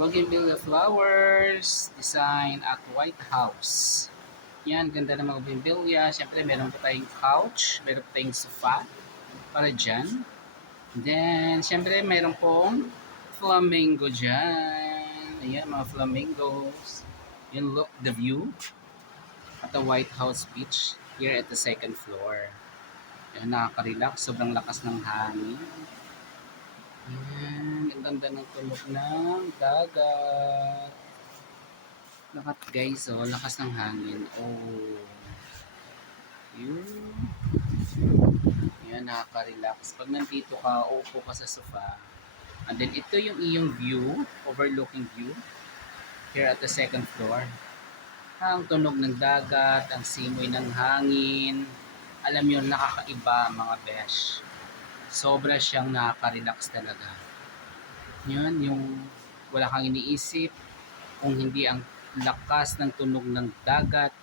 Bougainvillea flowers, design at White House. Yan, ganda ng mga bougainvillea. Siyempre, meron pa tayong couch, meron pa tayong sofa para dyan. Then, siyempre, meron pong flamingo dyan. Ayan, mga flamingos. Yan, look, the view at the White House Beach here at the second floor. Ayan, nakaka-relax. Sobrang lakas ng hangin. Ayan, ang ganda ng tunog ng dagat. Lakat guys, oh, lakas ng hangin. Oh, yun. Yan, nakaka-relax. Pag nandito ka, upo ka sa sofa. And then, ito yung iyong view, overlooking view. Here at the second floor. Ang tunog ng dagat, ang simoy ng hangin. Alam nyo, nakakaiba mga besh. Sobra siyang nakaka-relax talaga. Yun, yung wala kang iniisip. Kung hindi ang lakas ng tunog ng dagat.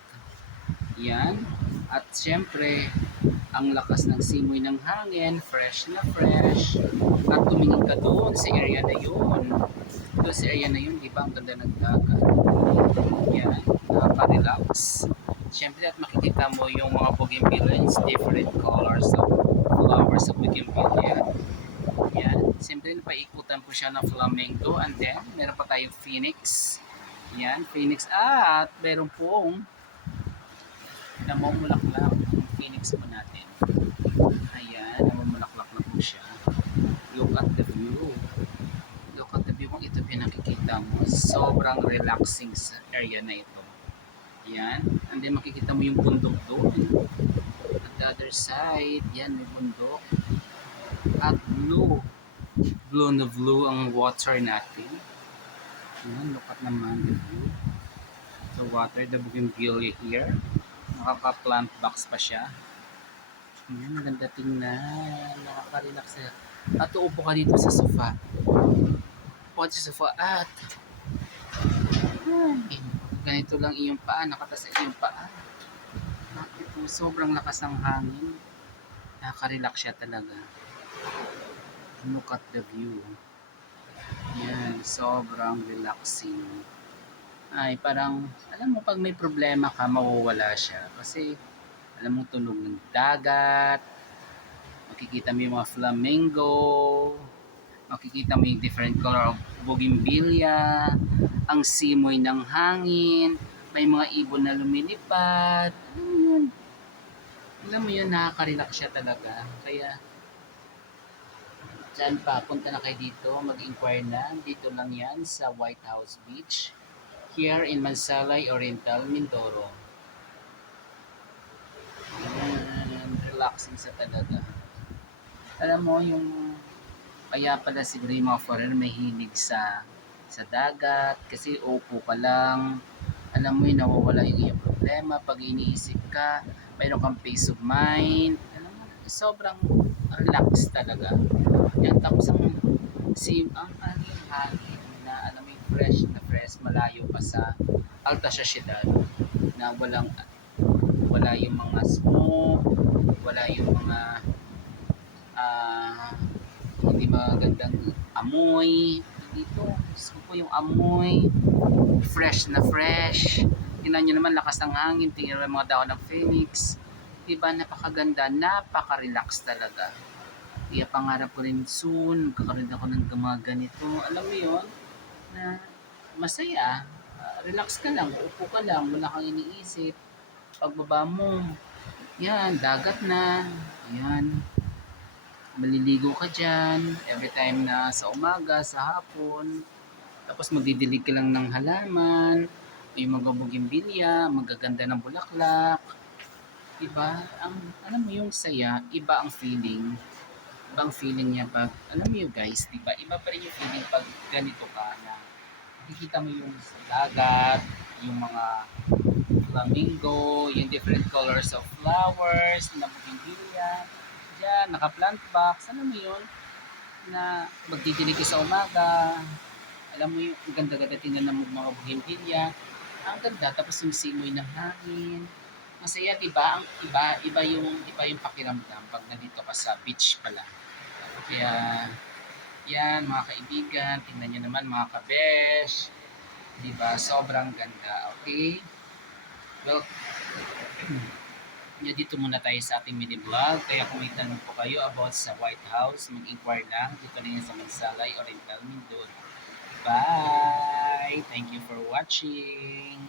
Yan. At syempre, ang lakas ng simoy ng hangin, fresh na fresh. At tumingin ka doon sa area na yun. Doon sa area na yun, di ba ang ganda ng dagat? Yan, nakaka-relax. Syempre, at makikita mo yung mga bougainvilleas, different colors of flowers of bougainvillea. Yan, syempre, napaikutan po siya ng flamingo. And then, meron pa tayong phoenix. Yan, phoenix. At meron pong namumulaklak yung phoenix po natin. Ayan, namumulaklak na po siya. Look at the view. Look at the view. Kung ito pinakikita mo, sobrang relaxing sa area na ito. Ayan. And then makikita mo yung bundok doon. At the other side, yan, may bundok. At blue. Blue na blue ang water natin. Ayan, look at naman the view. The water, the bougainvillea here. Nakaka-plant box pa siya. Ayan, maganda tingnan. Nakaka-relax siya. At uupo ka dito sa sofa. Upo ka sa sofa at ganito lang iyong paa. Nakata sa iyong paa. At ito, sobrang lakas ng hangin. Nakaka-relax siya talaga. Look at the view. Yan, sobrang relaxing. Ay, parang, alam mo, pag may problema ka, mawawala siya. Kasi, alam mo, tunog ng dagat, makikita mo yung mga flamingo, makikita mo yung different color of bougainvillea, ang simoy ng hangin, may mga ibon na lumilipad. Alam mo yun, nakaka-relax siya talaga. Kaya, dyan pa, punta na kayo dito, mag-inquire na. Dito lang yan sa White House Beach. Here in Mansalay Oriental, Mindoro. Ayan, relaxing sa talaga. Alam mo, yung kaya pala siguro yung mga foreigner may hilig sa dagat kasi upo ka lang. Alam mo yun, nawawala yung iyong problema. Pag iniisip ka, mayroon kang peace of mind. Alam mo, sobrang relax talaga. Yan, tapos ang hangin na alam mo yung fresh, malayo pa sa alta syudad na wala yung mga smoke, wala yung mga hindi magandang amoy. Dito, gusto ko yung amoy, fresh na fresh. Tingnan nyo naman, lakas ng hangin, tingnan nyo mga dahon ng phoenix. Diba, napakaganda, napaka-relax talaga. Kaya pangarap ko rin soon, magkakaroon ako ng mga ganito. Alam mo yun, na masaya. Relax ka lang, uupo ka lang, wala kang iniisip. Pagbaba mo, yan, dagat na. Yan, maliligo ka dyan. Every time na sa umaga, sa hapon. Tapos magdidilig ka lang ng halaman. Yung mga bougainvillea, magaganda ng bulaklak. Diba? Alam mo yung saya, iba ang feeling. Ibang feeling niya pag, alam mo yun guys, diba? Iba pa rin yung feeling pag ganito ka na nakikita mo yung sa dagat, yung mga flamingo, yung different colors of flowers, na bougainvillea, dyan, naka-plant box, alam mo yun, na magdidilig ka sa umaga, alam mo yung ganda-ganda tingnan ng mga bougainvillea, ang ganda, tapos yung simoy ng hangin, masaya, diba? Ang iba yung pakiramdam pag nandito ka sa beach pala. Kaya Yan, mga kaibigan, tingnan nyo naman mga kabesh. Diba? Sobrang ganda. Okay? Well, dito muna tayo sa ating mini vlog. Kaya kung may tanong po kayo about sa White House, mag-inquire lang. Dito na yan sa Mansalay, Oriental, Mindoro. Bye! Thank you for watching!